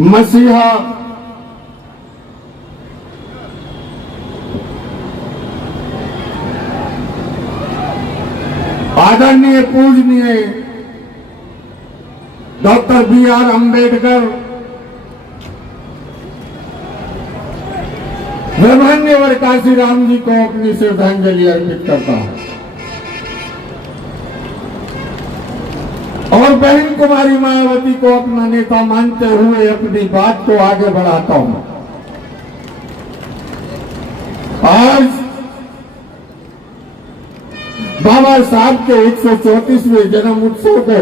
मसीहा आदरणीय पूजनीय डॉक्टर बी.आर. अंबेडकर मान्यवर काशीराम जी को अपनी श्रद्धांजलि अर्पित करता हूं और बहन कुमारी मायावती को अपना नेता मानते हुए अपनी बात को आगे बढ़ाता हूं। आज बाबा साहब के 134वें जन्म उत्सव को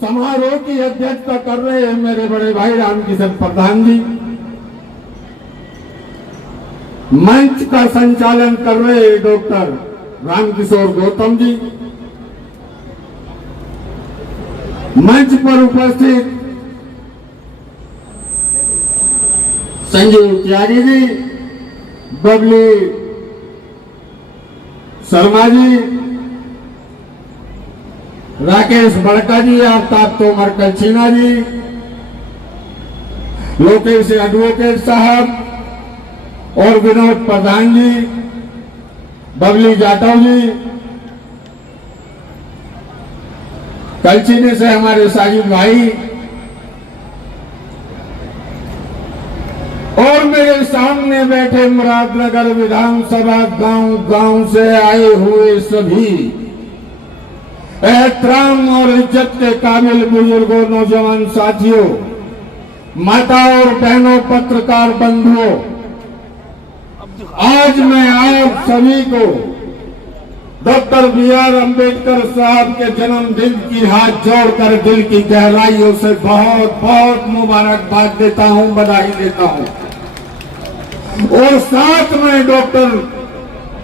समारोह की अध्यक्षता कर रहे हैं मेरे बड़े भाई रामकिशन प्रधान जी। मंच का संचालन कर रहे हैं डॉक्टर रामकिशोर गौतम जी। मंच पर उपस्थित संजीव त्यागी जी, बबली शर्मा जी, राकेश बड़का जी, आफ्ताब तोमर कलछीना जी, लोकेश एडवोकेट साहब और विनोद प्रधान जी, बबली जाटव जी, कलछीने से हमारे साजिद भाई और मेरे सामने बैठे मुरादनगर विधानसभा गांव से आए हुए सभी एहतराम और इज्जत के काबिल बुजुर्गों, नौजवान साथियों, माता और बहनों, पत्रकार बंधुओं, आज मैं आप सभी को डॉक्टर बी.आर. अंबेडकर साहब के जन्मदिन की हाथ जोड़कर दिल की गहराइयों से बहुत बहुत मुबारकबाद देता हूं, बधाई देता हूं और साथ में डॉक्टर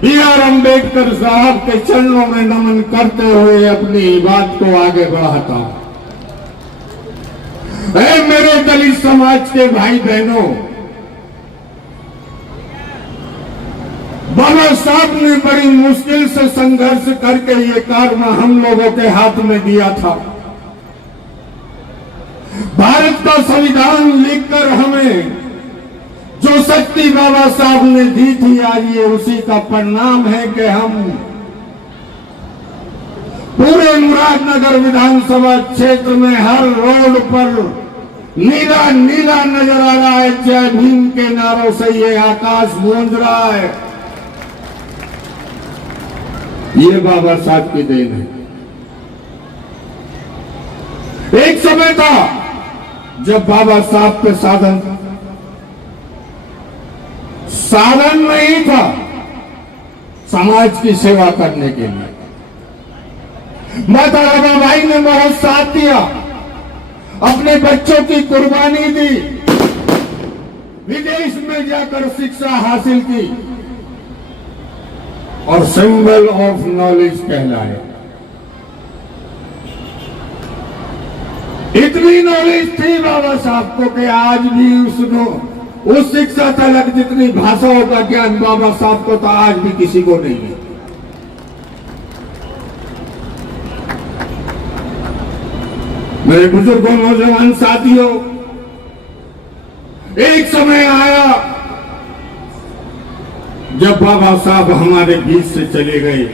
बी.आर. अंबेडकर साहब के चरणों में नमन करते हुए अपनी बात को आगे बढ़ाता हूं। मेरे दलित समाज के भाई बहनों, बाबा साहब ने बड़ी मुश्किल से संघर्ष करके ये कार्य हम लोगों के हाथ में दिया था। भारत का संविधान लिखकर हमें जो शक्ति बाबा साहब ने दी थी, आज ये उसी का परिणाम है कि हम पूरे मुरादनगर विधानसभा क्षेत्र में हर रोड पर नीला नीला नजर आ रहा है। जय भीम के नारों से ये आकाश गूंज रहा है। ये बाबा साहब की देन है। एक समय था जब बाबा साहब के साधन नहीं था समाज की सेवा करने के लिए। माता रमाबाई ने बहुत साथ दिया, अपने बच्चों की कुर्बानी दी, विदेश में जाकर शिक्षा हासिल की और सिंबल ऑफ नॉलेज कहलाए। इतनी नॉलेज थी बाबा साहब को कि आज भी उस शिक्षा तलक जितनी भाषाओं का ज्ञान बाबा साहब को था, आज भी किसी को नहीं है। मेरे बुजुर्गों, नौजवान साथियों, एक समय आया जब बाबा साहब हमारे बीच से चले गए।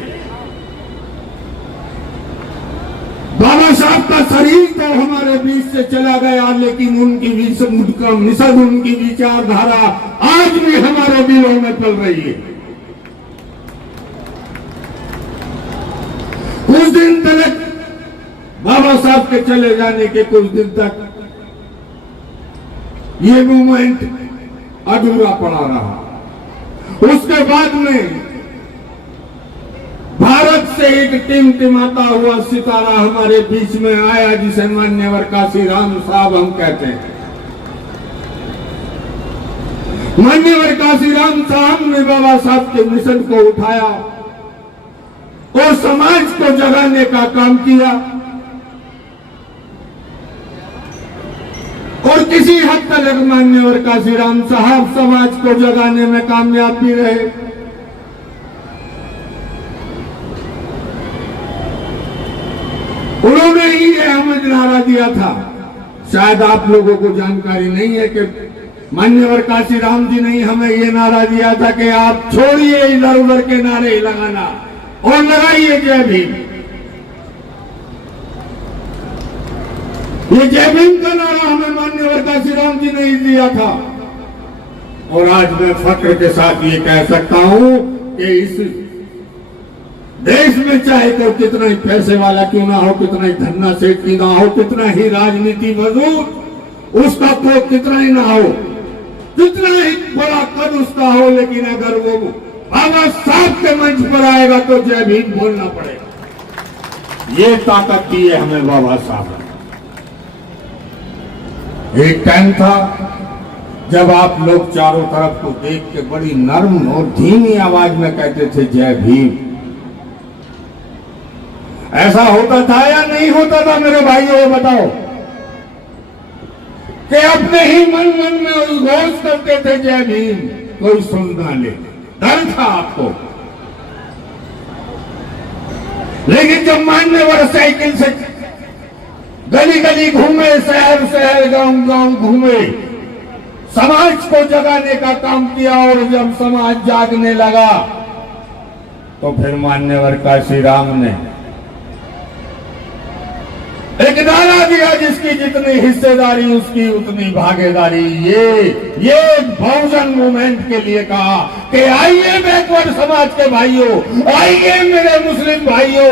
बाबा साहब का शरीर तो हमारे बीच से चला गया, लेकिन उनकी मिशन, उनकी विचारधारा आज भी हमारे दिलों में चल रही है। कुछ दिन तक बाबा साहब के चले जाने के कुछ दिन तक ये मूवमेंट अधूरा पड़ा रहा। उसके बाद में भारत से एक टिमटिमाता हुआ सितारा हमारे बीच में आया, जिसे मान्यवर काशीराम साहब हम कहते हैं। मान्यवर काशीराम साहब ने बाबा साहब के मिशन को उठाया और समाज को जगाने का काम किया और किसी हद तक मान्यवर काशीराम साहब समाज को जगाने में कामयाब भी रहे। उन्होंने एक नारा दिया था, शायद आप लोगों को जानकारी नहीं है कि मान्यवर काशीराम जी ने हमें ये नारा दिया था कि आप छोड़िए इधर उधर के नारे लगाना और लगाइए जय भीम। ये जय भीम का नारा हमें मान्यवर काशीराम जी ने दिया था। और आज मैं फख्र के साथ ये कह सकता हूं कि इस देश में चाहे तो कितना ही पैसे वाला क्यों ना हो, कितना ही धन्ना सेठ क्यों ना हो, कितना ही राजनीति मजबूत उसका तो कितना ही ना हो, कितना ही बड़ा कद उसका हो, लेकिन अगर वो बाबा साहब के मंच पर आएगा तो जय भीम बोलना पड़ेगा। ये ताकत दी है हमें बाबा साहब ने। एक टाइम था जब आप लोग चारों तरफ को देख के बड़ी नर्म और धीमी आवाज में कहते थे जय भीम। ऐसा होता था या नहीं होता था मेरे भाइयों, ये बताओ कि अपने ही मन मन में उद्घोष करते थे जय भीम, कोई सुन ना ले, डर था आपको। लेकिन जब मान्यवर साइकिल से गली गली घूमे, शहर शहर गांव गांव घूमे, समाज को जगाने का काम किया, और जब समाज जागने लगा तो फिर मान्यवर काशीराम ने एक नारा दिया, जिसकी जितनी हिस्सेदारी उसकी उतनी भागीदारी। ये बहुजन मूवमेंट के लिए कहा कि आइए बैकवर्ड समाज के भाइयों, आइए मेरे मुस्लिम भाइयों,